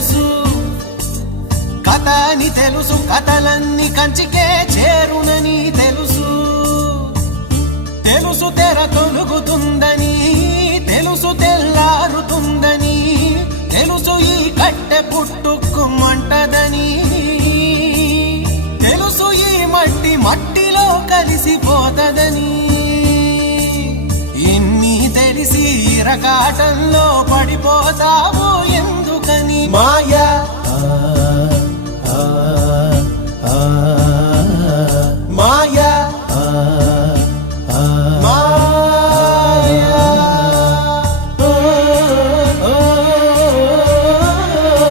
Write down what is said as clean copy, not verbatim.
తెలుసు, కథ అని తెలుసు, కథలన్నీ కంచికే చేరునని తెలుసు. తెలుసు తెర తొలుగుతుందని, తెలుసు తెల్లారుతుందని, తెలుసు ఈ కట్టె పుట్టుకుమంటదని, తెలుసు ఈ మట్టి మట్టిలో కలిసిపోతదని. ఇన్ని తెలిసి ఇరకాటంలో పడిపోతావు ఎందుకని? మాయా